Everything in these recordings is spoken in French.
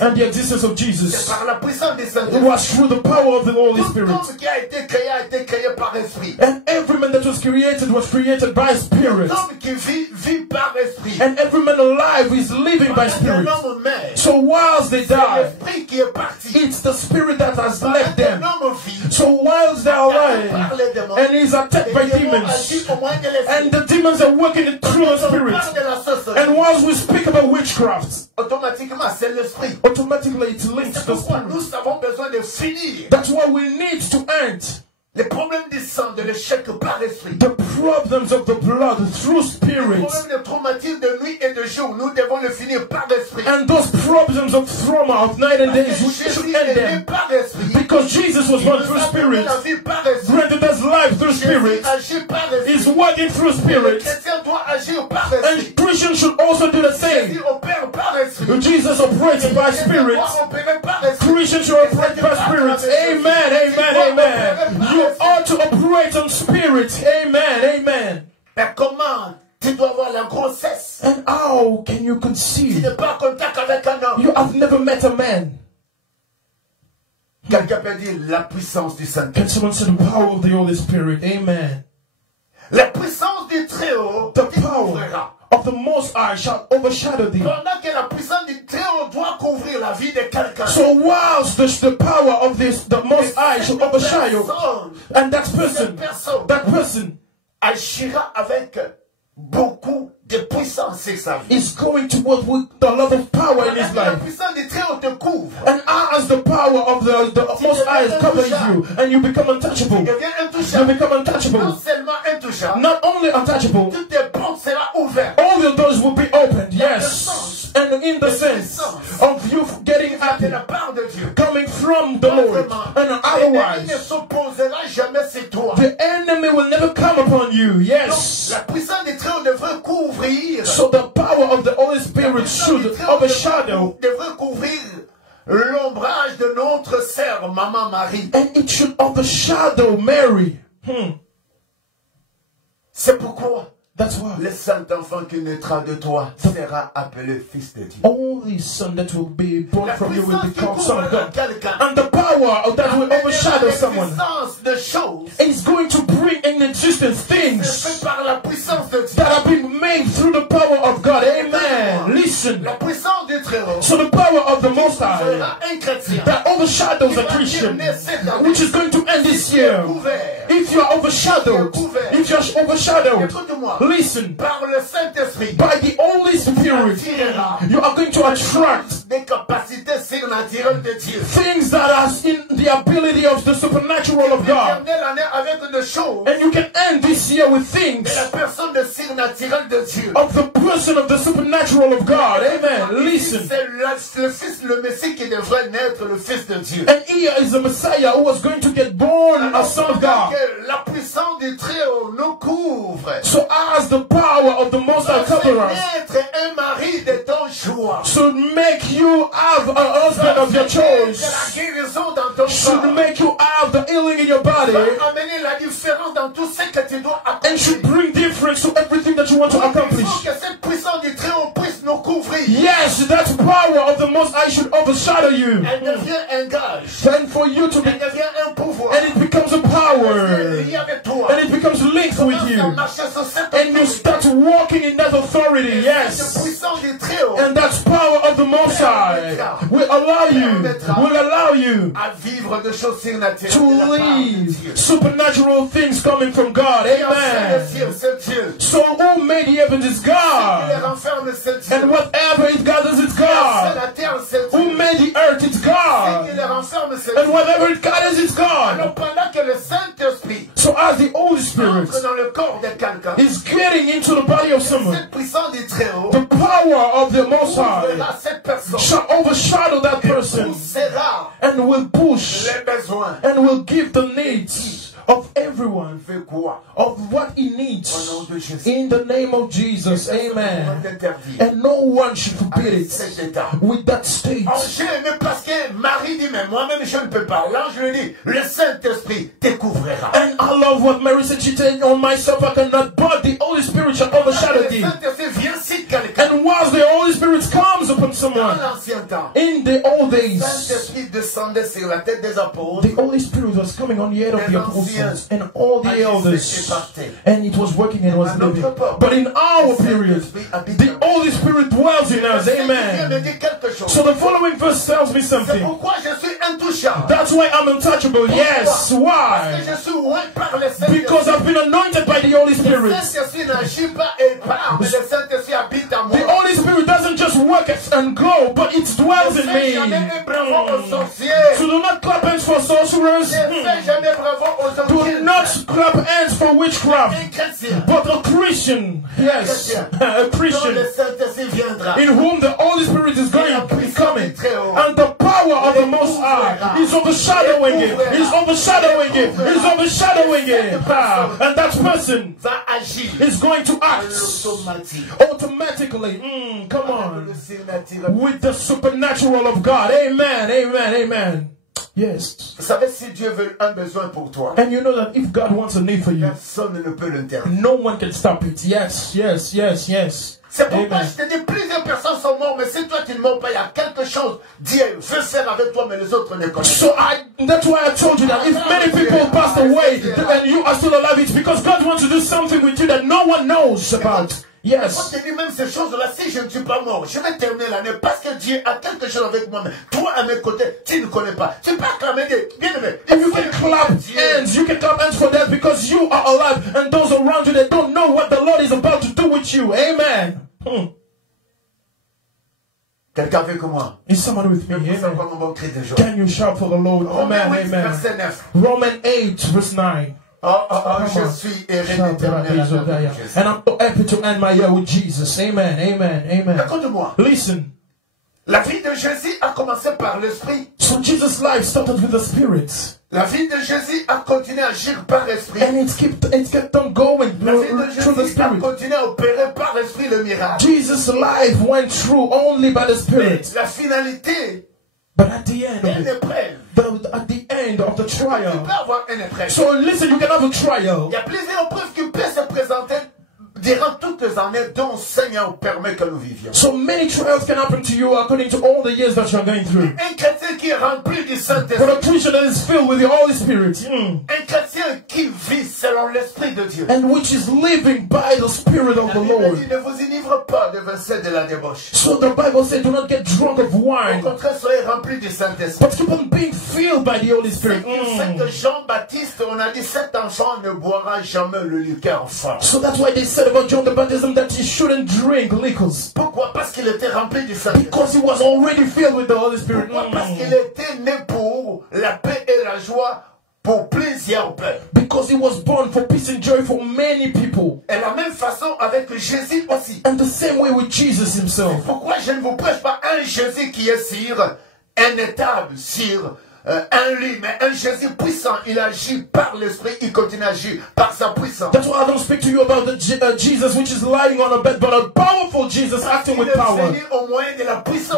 Jésus-Christ. And the existence of C'est Jesus. par la puissance du It Saint-Esprit. was through the power of the Holy Tout Spirit. homme qui a été créé par esprit. And every man that was created by Spirit. Tout homme qui vit par esprit. And every man alive is living by Spirit. So whilst they die, l'esprit qui est parti. it's the Spirit that has left them. Homme vit. So whilst they are alive, and he's attacked by demons, and the demons are working through the Spirit. And whilst we speak about witchcraft, automatiquement c'est l'esprit. automatically it's linked to the Pourquoi nous Spirit. avons besoin de finir That's why we need to end les problèmes du sang, de l'échec par l'esprit. the problems of the blood through Les Spirit. problèmes de traumatisme de nuit et de jour, nous devons le finir par l'esprit. And those problems of trauma of night and days, we should Jésus end est né them. par l'esprit. Because Jesus was born through Spirit, La vie par l'esprit. granted us life through Jésus Spirit, agit par l'esprit. is working through Le Spirit, chrétien doit agir par l'esprit. and Christians should also do the same. Jésus opère par l'esprit. Jesus operates by Spirit. Doit opérer par l'esprit. Christians should operate by Spirit. Amen, amen, amen. You ought to operate on Spirit. Amen, amen. Mais comment tu dois avoir la grossesse? And how can you Tu conceive? n'es pas en contact avec un homme. You have never met a man. Quelqu'un peut dire la puissance du Saint-Esprit. Can someone say the power of the Holy Spirit? Amen. La puissance du Très-Haut The te power couvrira. of the Most High shall overshadow thee. Pendant que la puissance du Très-Haut doit couvrir la vie de quelqu'un. So whilst the power of the Most High shall overshadow, and that person agira avec beaucoup de puissance sur sa vie. is going to work with a lot of power in his Pendant que la life. puissance du Très-Haut te couvre. And as the power of the Most High covers you, and you become untouchable, Tu deviens you intouchable. become Non untouchable. seulement intouchable, Not only untouchable, toutes tes portes seront ouvertes. all your doors will be opened, yes. And in the sense of you getting De happy, la part de Dieu. coming from the Lord. And L'ennemi ne otherwise, s'opposera jamais sur toi. the enemy will never come upon you, yes. La puissance du Très-Haut devrait couvrir. So the power of the Holy Spirit should overshadow, devrait couvrir l'ombrage de notre sœur, Maman Marie. and it should overshadow Mary. C'est pourquoi That's why le saint enfant qui naîtra de toi sera appelé fils de Dieu. only son that will be born La from you will puissance be qui called son of couvre God. quelqu'un And the power that will overshadow someone l'existence de choses is going to bring in existence c'est things fait par la puissance de Dieu. that are being made through the power of God. Amen. Listen. La puissance du Très-Haut So the power of the Most High sera un chrétien that overshadows a Christian, which is going to end this year. couvert. If you are overshadowed, if you are overshadowed, Écoute-moi. listen, Par le Saint-Esprit, by the Holy Spirit, you are going to attract des capacités surnaturelles de Dieu. things that are in the ability of the supernatural of God. L'éternel en est avec des choses And you can end this year with de things la personne de surnaturelle de Dieu. of the person of the supernatural of God. Amen. Listen. C'est le Fils, le Messie qui devrait naître, le Fils de Dieu. And here is the Messiah who was going to get born a son of God. Que la puissance du Très-Haut nous couvre. So as the power of the Most High cover us, Être un mari de ton choix. should make you have a husband of your De choice, la guérison dans ton should corps. make you have the healing in your body, Amener la différence dans tout ce que tu dois and should accomplir. bring difference to everything that you want to Il faut accomplish. que cette puissance du Très-Haut puisse nous couvrir. Yes, that power of the Most High should overshadow you, Elle devient un gage. and for you to be, Elle devient un pouvoir. and it becomes a Elle est power, liée avec toi. and it becomes linked with Commence à you, marcher sur cette and you autorité. start walking in that authority. Cette Yes. puissance du Très-Haut And that power of the Most High will allow you à vivre de choses surnaturelles. to de la part de live Dieu. supernatural things coming from God. Qui a fait le Amen. ciel, c'est Dieu. So who made the heavens is Qui les God. renferme, c'est Dieu. And whatever it gathers is Qui a fait God. la terre, c'est Who Dieu. made the earth it's Qui God. les renferme, c'est And Dieu. whatever it gathers it's Alors God. pendant que le Saint-Esprit So as the Holy Spirit entre dans le corps de quelqu'un, is getting into the body of someone, cette puissance du Très-Haut the power of the Most High ouvrira cette personne. shall overshadow that person Poussera and will push les besoins. and will give the needs of everyone, Fait quoi? of what he Au needs. nom de Jésus. In the name of Jesus, On amen. t'interdit. And no one should forbid Avec it cet état. with that state. Oh, j'ai aimé parce que Marie dit, mais moi-même je ne peux pas. L'ange lui dit, le Saint-Esprit te couvrira. And I love what Mary said. She said, on myself I cannot, but the Holy Spirit shall overshadow Le thee. Saint-Esprit vient sur quelqu'un. And whilst the Holy Spirit comes upon someone, Dans l'ancien temps, in the old days, Saint-Esprit descendait sur la tête des apôtres. the Holy Spirit was coming on the head of the apostles and all the elders, and it was working and was living. But in our period, the Holy Spirit dwells in us. Amen. So the following verse tells me something. That's why I'm untouchable. Yes. Why? Because I've been anointed by the Holy Spirit. The Holy Spirit doesn't just work and go, but it dwells in me. So do not clap hands for sorcerers. Do not clap hands for witchcraft. But a Christian, yes, a Christian in whom the Holy Spirit is going to be coming, and the power of the Most High is overshadowing it. Is overshadowing it. Is overshadowing it. And that person is going to act automatically. Come on, with the supernatural of God. Amen. Amen. Amen. Yes. And you know that if God wants a need for you, no one can stop it. Yes, yes, yes, yes. C'est pourquoi je te dis, plusieurs personnes sont mortes, mais si toi tu ne mens pas, il y a quelque chose. Dieu veut faire avec toi, mais les autres ne connaissent pas. So that's why I told you that if many people passed away and you are still alive, it's because God wants to do something with you that no one knows about. Yes. Quand je dis même ces choses-là, si je ne suis pas mort, je vais terminer l'année parce que Dieu a quelque chose avec moi. Mais toi, à mes côtés, tu ne connais pas. Tu peux acclamer Dieu. Bien aimé. If you can clap hands, you can clap hands for that because you are alive and those around you, they don't know what the Lord is about to do with you. Amen. Quelqu'un avec moi? Is someone with me? Amen. Can you shout for the Lord? Amen. Amen. Romans 8, verse 9. Je suis héréditaire. And I'm so happy to end my year with Jesus. Amen, amen, amen. Écoute-moi. Listen. La vie de Jésus a commencé par l'esprit. So Jesus' life started with the Spirit. La vie de Jésus a continué à agir par l'esprit. And it kept on going through the Spirit. A continué à opérer par l'esprit le miracle. Jesus' life went through only by the Spirit. La finalité. But at the end of it, at the end of the trial. So listen, you can have a trial. Il y a plusieurs preuves qui peuvent se présenter durant toutes les années dont le Seigneur permet que nous vivions. So many trials can happen to you according to all the years that you're going through. Un chrétien qui est rempli du Saint-Esprit. But a Christian that is filled with the Holy Spirit. Un chrétien qui vit selon l'Esprit de Dieu. And which is living by the Spirit of the Lord. Ne vous enivre pas de verset de la débauche. So the Bible says, do not get drunk of wine. Au contraire, soyez remplis du Saint-Esprit. But keep on being filled by the Holy Spirit. C'est que Jean-Baptiste, on a dit, cet enfant ne boira jamais le liqueur fort. So that's why they said about John the Baptist that he shouldn't drink liquors. Pourquoi? Parce qu'il était rempli du Saint-Esprit. Because he was already filled with the Holy Spirit. Parce qu'il était né pour la paix et la joie pour plusieurs peuples. Because he was born for peace and joy for many people. Et la même façon avec Jésus aussi. And the same way with Jesus himself. Pourquoi je ne vous prêche pas un Jésus qui est sur un étable, sur un lit, mais un Jésus puissant, il agit par l'esprit, il continue à agir par sa puissance. That's why I don't speak to you about the Jesus which is lying on a bed, but a powerful Jesus acting with power.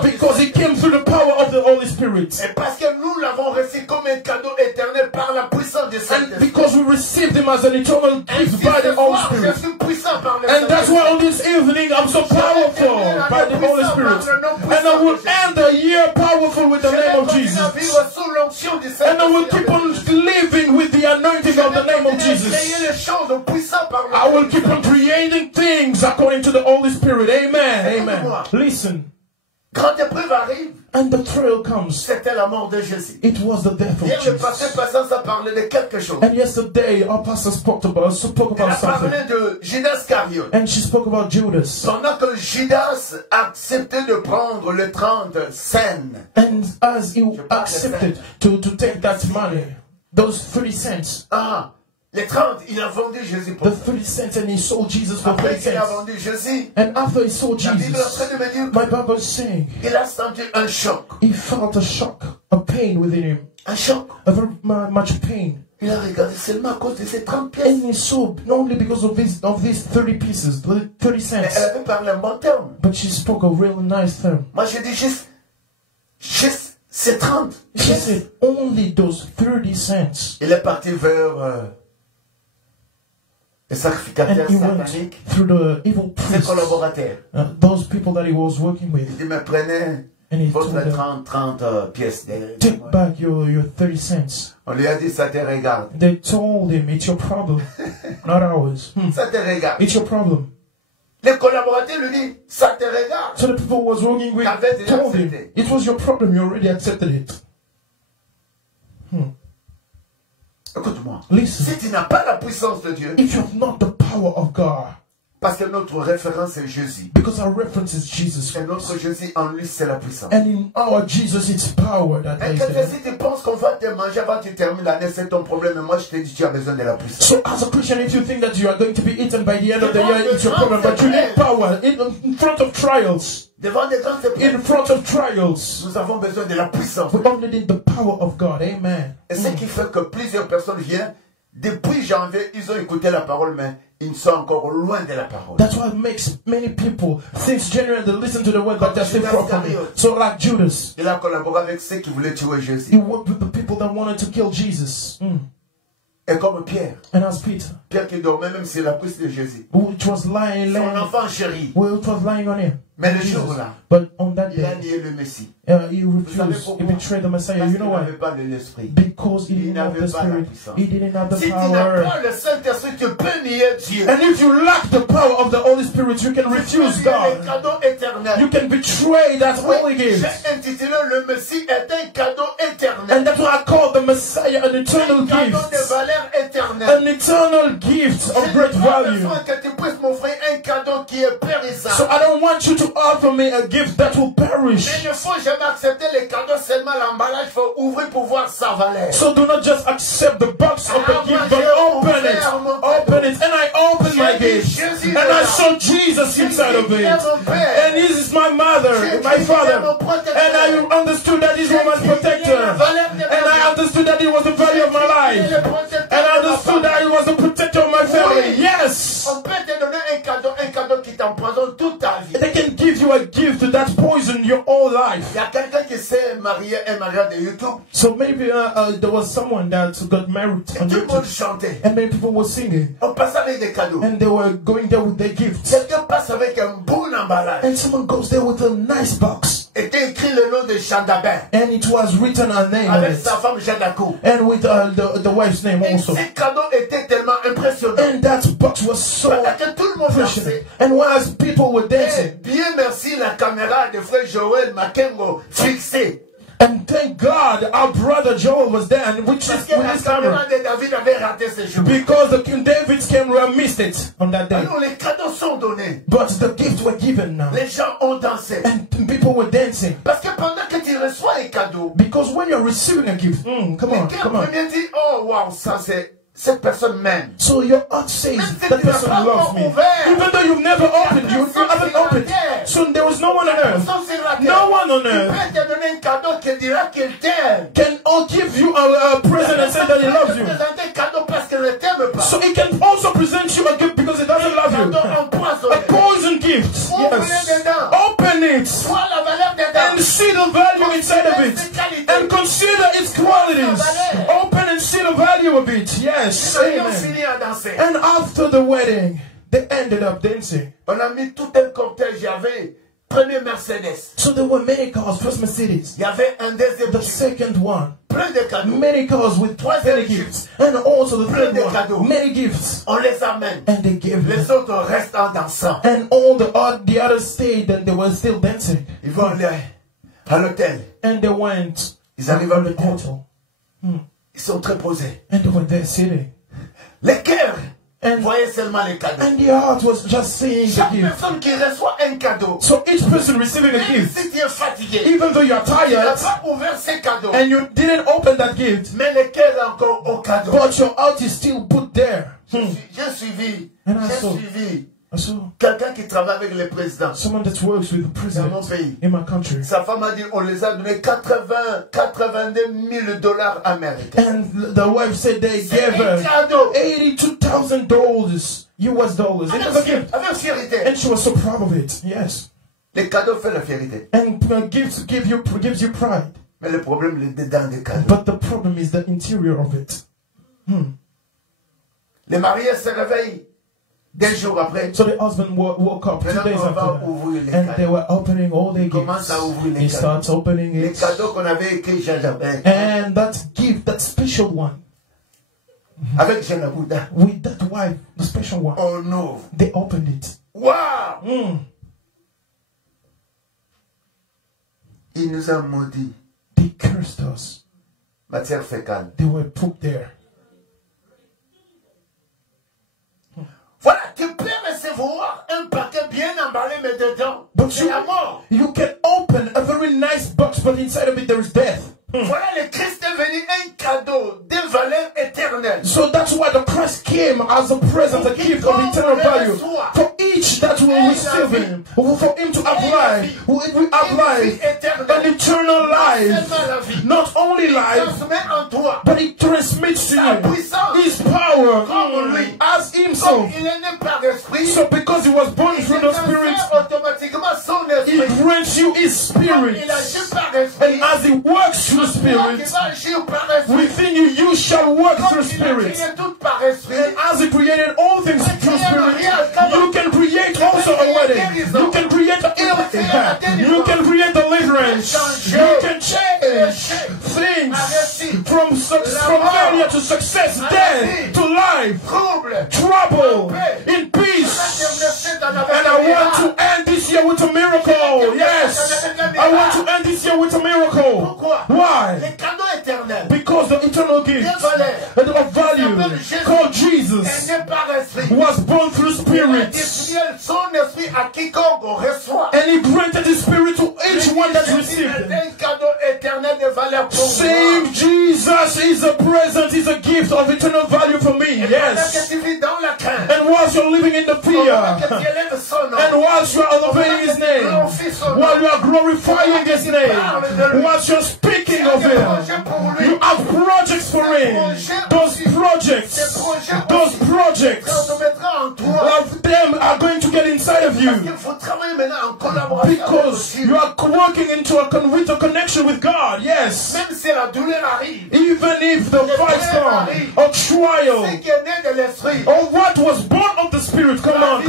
Because he came through the power of the Holy Spirit. Et parce que nous l'avons reçu comme un cadeau éternel par la puissance du Saint-Esprit. And because we received him as an eternal gift by the Holy Spirit. And that's why on this evening I'm so powerful by the Holy Spirit. And I will end the year powerful with the name of Jesus. And I will keep on living with the anointing of the name of Jesus. I will keep on creating things according to the Holy Spirit. Amen. Amen. Listen. Quand l'épreuve arrive, and the trial comes. C'était la mort de Jésus. It was the death of Jesus. Ça parlait de quelque chose. And yesterday our pastor spoke about something. De Judas Iscariot. And she spoke about Judas. Pendant que Judas acceptait de prendre le 30 cents. And as he accepted to take that money, those 30 cents. Les 30, il a vendu Jésus pour the 30 cents, and he sold Jesus for 30 cents. Il a vendu Jésus, and after he sold Jesus, my Bible is saying, il a senti un choc. He felt a shock, a pain within him. Un choc. A very much pain. Il a regardé seulement à cause de ces 30 pièces. And he saw only because of these 30 pieces, 30 cents. Mais elle avait parlé un bon terme. But she spoke a really nice term. Moi je dis juste ces 30. She said only those 30 cents. Il est parti vers les sacrificateurs sataniques, ses collaborateurs. Those people that he was working with. Il dit, mais prenez votre 30 pièces. Take back your 30 cents. On lui a dit, ça te regarde. They told him, it's your problem, not ours. Ça te regarde. It's your problem. Les collaborateurs lui disent, ça te regarde. So the people who was working with told him, it was your problem, you already accepted it. Écoute-moi. Listen. Si tu n'as pas la puissance de Dieu, if you have not the power of God, parce que notre référence est Jésus. Because our reference is Jesus. Et notre Jésus en lui c'est la puissance. And in our Jesus it's power that et si tu penses qu'on va te manger avant que tu termines l'année, c'est ton problème. Mais moi je te dis tu as besoin de la puissance. So as a Christian, if you think that you are going to be eaten by the end of the year, it's your problem. But you need power in front of trials. Devant des grands in front of trials, nous avons besoin de la puissance. We only need the power of God. Amen. Et ce qui fait que plusieurs personnes viennent depuis janvier, ils ont écouté la parole, mais ils sont encore loin de la parole. That's what makes many people since January they listen to the word, but they're still far from it. So like Judas, il a collaboré avec ceux qui voulaient tuer Jésus. He worked with the people that wanted to kill Jesus. Et comme Pierre. And as Peter. Pierre qui dormait même sur la cuisse de Jésus. Which was lying. Son enfant chéri. Which was lying on him. Mais le jour-là, but on that day, il a nié le Messie. He refused. He betrayed the Messiah. You know why? Because he didn't have the Spirit. He didn't have the si power. Tu le Saint-Esprit, tu peux nier Dieu. And if you lack the power of the Holy Spirit, you can refuse God. You can betray that holy gift. J'ai intitulé le Messie est un cadeau éternel. And that's why I call the Messiah an eternal gift. De valeur éternelle. An eternal gift of great value. Que tu puisses m'offrir un cadeau qui est périssable. So I don't want you to offer me a gift that will perish. Mais il ne faut jamais accepter les cadeaux seulement l'emballage. Il faut ouvrir pour voir sa valeur. So do not just accept the box of the gift, but open it. Open it. And I opened my gift. And I saw Jesus inside of it. And this is my mother, my father. And I understood that this woman protected her. And I understood that it was the value of my life. And I understood that it was the protector of my family. Yes. On peut te donner un cadeau qui t'empoisonne toute ta vie. They can give you a gift that poison your whole life. Il y a quelqu'un qui s'est marié un mariage de YouTube. So maybe there was someone that got married on YouTube. And many people were singing. On passe avec des cadeaux. And they were going there with their gifts. Quelqu'un passe avec un bon emballage. And someone goes there with a nice box. Était écrit le nom de Chandabin. And it was written a name avec on it. Sa femme Jadakou. And with the wife's name also. Ces cadeaux étaient tellement impressionnants. And that box was so impressionnant. And whilst people were dancing. Bien merci la caméra de frère Joël Makengo fixée. And thank God our brother Joel was there and with his camera. Because the King David's camera missed it on that day. Alors, les cadeaux sont donnés. But the gifts were given now. Les gens ont dansé. And people were dancing. Parce que pendant que tu reçois un cadeau. Because when you're receiving a gift, come on. Dit, oh wow, ça c'est cette personne m'aime. So your heart says that person loves me. Even though you've never opened, you haven't opened. So there was no one on earth. No one on earth can all give you a present and say that he loves you. So he can also present you a gift because he doesn't love you. A poison gift. Yes. Open it and see the value inside of it and consider its qualities. Open and see the value of it. Yes. Amen. And after the wedding, they ended up dancing. On a mis tout un cortège. Il y avait premier Mercedes. So there were many cars, first Mercedes. Il y avait un deuxième. The second one. Plein de cadeaux. Many cars with many gifts. And also the third one. Many gifts. On les amène. And they gave les autres restent en dansant. And all the others stayed and they were still dancing. Ils vont aller à l'hôtel. And they went. Ils arrivent à l'hôtel. Ils sont très posés. And they were there sitting. Les cœurs voyaient seulement les cadeaux. And the heart was just seeing the gift. Chaque personne qui reçoit un cadeau. So each person receiving a gift. Si tu es fatigué. Even though you are tired. Tu n'as pas ouvert ces cadeaux. And you didn't open that gift. Mais le cœur est encore au cadeau. But your heart is still put there. J'ai suivi. Quelqu'un qui travaille avec le président. Someone that works with the president dans mon pays. In my country. Sa femme a dit on les a donné 82 000 dollars américains. And the wife said they gave her $82,000 US dollars. Avec fierté. And she was so proud of it. Yes. Les cadeaux font la fierté. And gifts gives you pride. Mais le problème est dedans des cadeaux. But the problem is the interior of it. Les mariés se réveillent Des jours après, So the husband woke up 2 days after that, and they were opening all their gifts. He starts opening it, and that gift, that special one, avec Jean Abouda, with that wife, the special one, oh no, they opened it. Wow! Il nous a maudit. They cursed us. Matière fécale. They were put there. Voilà, tu peux recevoir un paquet bien emballé, mais dedans, c'est la mort. You can open a very nice box, but inside of it there is death. Voilà, le Christ est venu un cadeau de valeur éternelle. So that's why the Christ came as a present, a gift of eternal value. For each that will receive him, for him to have life, we have life, an eternal life. Not only life, but it transmits to you his power as himself. So because he was born through the Spirit, he grants you his Spirit. And as he works through the Spirit, within you, you shall work through Spirit. And as he created all things through Spirit, you can create also a wedding. You can create a healing. You can create deliverance. You can change things from failure to success, death to life, trouble, in peace. And I want to end this year with a miracle. Yes, I want to end this year with a miracle. Why? Because the eternal gift of value called Jesus was born through Spirit. And he granted his Spirit to each one that received it. Saying Jesus is a present, is a gift of eternal value for me. Yes. And whilst you're living in the fear, and whilst you are elevating his name, while you are glorifying his name, whilst you're speaking of him, you have projects for him. Those projects of them are going to get inside of you, because you are working into with a connection with God. Yes. Even if the fight come, or trial, or what was born of the Spirit, come on,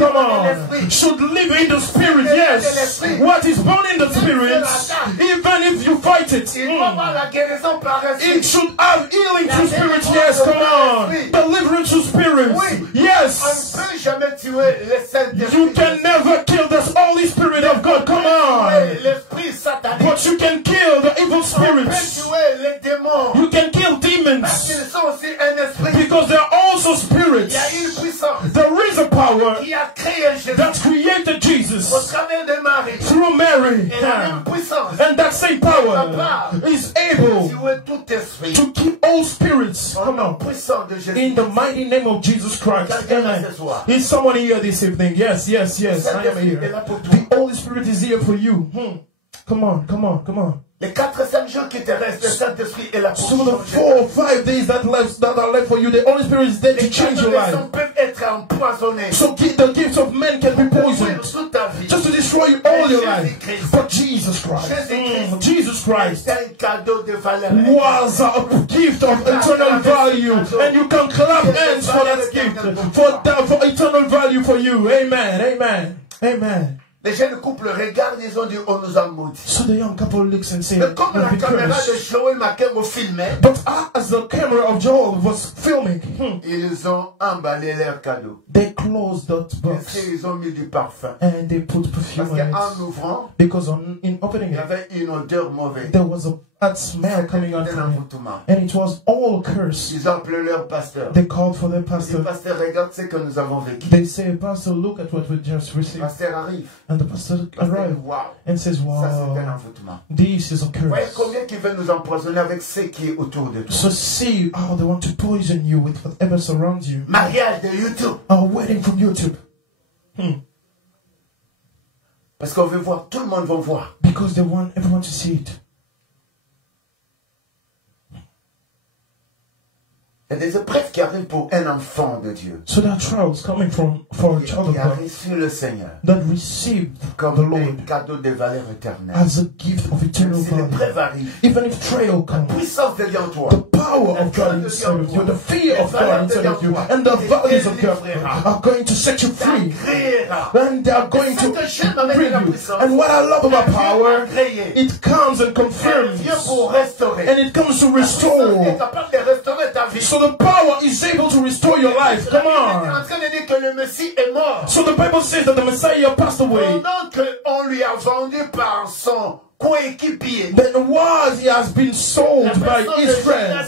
should live in the Spirit. Yes. What is born in the Spirit, even if you fight it, it should have healing through Spirit. Yes, come on. Deliverance through Spirit. Yes. You can never kill the Holy Spirit of God. Come on. But you can kill the evil spirits. You can kill demons, because they are also spirits. There is a power that created Jesus through Mary. And that same power is able to keep all spirits. Come on. In the mighty name of Jesus Christ. Amen. Is someone here this evening? Yes, yes, yes. I am here. The Holy Spirit is here for you. Come on, come on, come on. Les 4-5 jours qui te restent, le Saint-Esprit est là pour so the 4 or 5 days that are left for you, the Holy Spirit is there to change your life. So the gifts of men can be poisoned, just to destroy all your life. But Jesus Christ, Jesus Christ was a gift of eternal value, and you can clap hands for that gift, for eternal value for you. Amen, amen, amen. Les jeunes couples regardent, ils ont dit, on nous a maudits. So the young couple looks and say, mais comme la caméra de Joël Macquer filmait, but as the camera of Joel was filming, ils ont emballé leur cadeau. They closed that box. Et ils ont mis du parfum. And they put perfume on it. Parce qu'en ouvrant, because in opening il y avait une odeur mauvaise. There was a bad smell coming out from it. And it was all cursed. Ils ont appelé leur pasteur. They called for their pastor. Le pasteur regarde ce que nous avons vécu. They say, Pastor, look at what we just received. Le pasteur arrive. And the pastor arrived and says, wow, this is a curse. So see how they want to poison you with whatever surrounds you. Mariage de YouTube. A wedding from YouTube. Parce qu'on veut voir, tout le monde va voir. Because they want everyone to see it. Il y a des épreuves qui arrivent pour un enfant de Dieu. So there are trials coming for a child of Qui a God reçu le Seigneur that received the comme Lord un cadeau de valeur éternelle. as a gift of eternal Si l'épreuve value. arrive, Even if trial la comes, puissance de Dieu en toi, the power of God inside of you, the fear of God inside of you, and the values of God are going to set you free. créera. And they are going to bring you. And what I love about power, it comes and confirms. Dieu pour restaurer. And it comes to Il est restore. capable de restaurer ta vie. So the power is able to restore your life. Come Il est en on. train de dire que le Messie est mort. So the Bible says that the Messiah passed away. Pendant qu'on lui a vendu par son coéquipier. Then while he has been sold by his friend,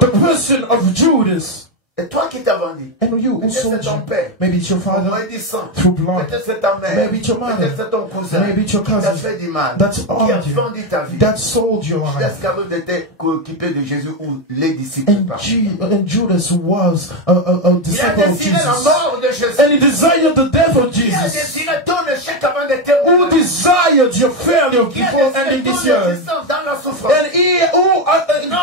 the person of Judas. Et toi qui t'as vendu. And you who sold you. Maybe it's your father through blood. Peut-être c'est ta mère. Maybe it's your mother. Peut-être c'est ton cousin. Maybe it's your Qui t'a cousin. fait du mal. That's Qui a harmed you. vendu ta vie. That sold your life. Judas Iscariote était coéquipier de Jésus ou les disciples. And Judas was a disciple of Il a désiré la Jesus. mort de Jésus. And he desired the death of Il a Jesus. désiré ton échec avant de terminer. Who desired your failure before ending this year? Dans la souffrance. And he who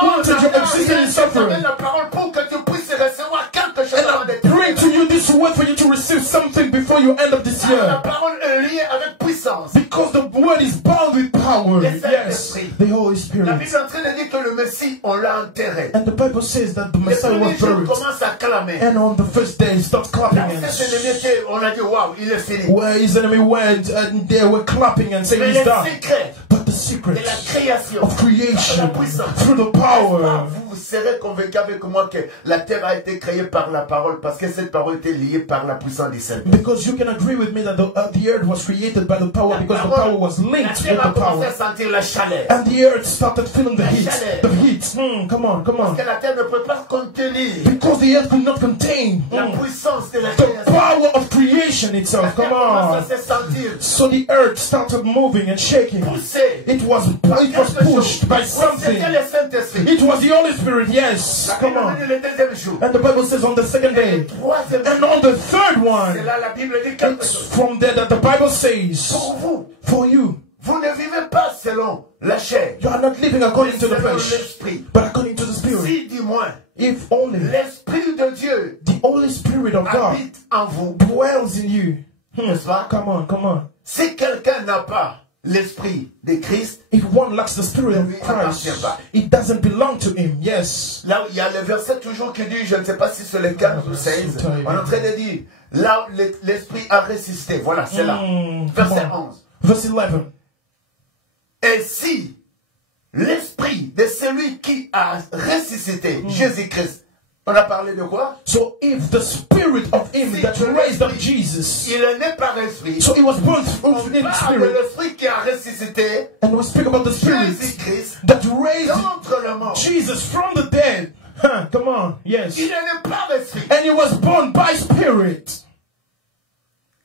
wanted your existence in suffering. La parole pour que tu puisses recevoir quelque chose And avant de I bring to you this word for you to receive something before you end of this La year. parole est liée avec puissance. Because the word is bound with power. Yes, the Holy La Spirit. Bible est en train de dire que le Messie, on l'a enterré. And the Bible says that the Le Messiah premier was jour, buried. commence à clamer. And on the first day, he starts clapping. La And tête de l'été, on a dit, waouh, il est fini. where his enemy went, and they were clapping and saying Mais he's le done. secret But the de secret la création, of creation, la puissance, through the power. vous serez convaincu avec moi que la terre a été créée par la parole, parce que cette parole était liée par la puissance du Saint-Esprit. Because you can agree with me that the earth was created by the power, because the power was La linked with terre a the commencé power. à sentir la chaleur. And the earth started feeling the heat. chaleur. The heat. Come on, come Parce on. que la terre ne peut pas contenir Because the earth could not contain la puissance de la the création. power of creation La itself. terre Come commence à on. se sentir So the earth started moving and shaking. poussée. It was pushed by something. C'était le Saint-Esprit. It was the Holy Spirit. Yes. La Come Bible on. dit le deuxième jour. And the Bible says on the second Et le day. troisième And jour. on the third C'est one. là la Bible dit quelque It's chose. from there that the Bible says, Pour vous, for you, vous ne vivez pas selon la chair, you are not living according to the selon flesh, l'esprit. but according to the Spirit. Si du moins, If only l'Esprit de Dieu the Holy Spirit of God habite en vous, dwells in you. n'est-ce pas? Come on, come on. Si quelqu'un n'a pas l'Esprit de Christ, If one lacks the Spirit of lui Christ, appartient pas. it doesn't belong to him. Yes. là où il y a le verset toujours qui dit, je ne sais pas si c'est le 15 ou 16, on est en train de dire, là où l'Esprit a résisté, voilà, c'est là. Verset Come on. 11. Verse 11. Et si l'Esprit de celui qui a ressuscité Jésus-Christ, on a parlé de quoi? So if the Spirit of him Si that raised up Jesus, il est né par esprit. so he was born On in the parle de Spirit, l'Esprit qui a ressuscité and we speak about the Spirit Jésus-Christ that raised contre le mort. Jesus from the dead. Huh, come on, yes. Il est né par esprit. And he was born by Spirit.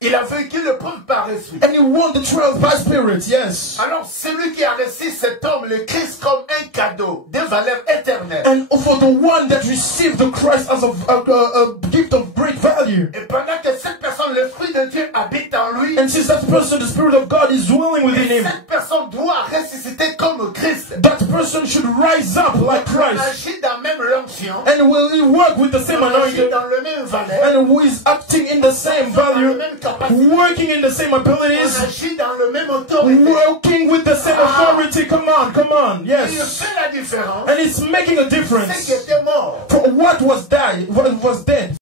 Il a vécu le peuple par esprit. And he won the trials by Spirit, yes. Alors, celui qui a reçu cet homme, le Christ, comme un cadeau de valeur éternelle. And for the one that received the Christ as a gift of great value. Et pendant que cette personne, l'Esprit de Dieu habite en lui, And since that person, the Spirit of God is dwelling within et him, cette personne doit ressusciter comme Christ. that person should rise up like On Christ. agit dans la même l'onction. And will he work with the same On agit anointing? dans le même valeur. And who is acting in the same Dans le value, même capacité. working in the same On abilities, agit dans le même autorité. working with the same authority. Come on, Il yes. fait la différence. And it's making a C'est qui difference était mort. for what was dead.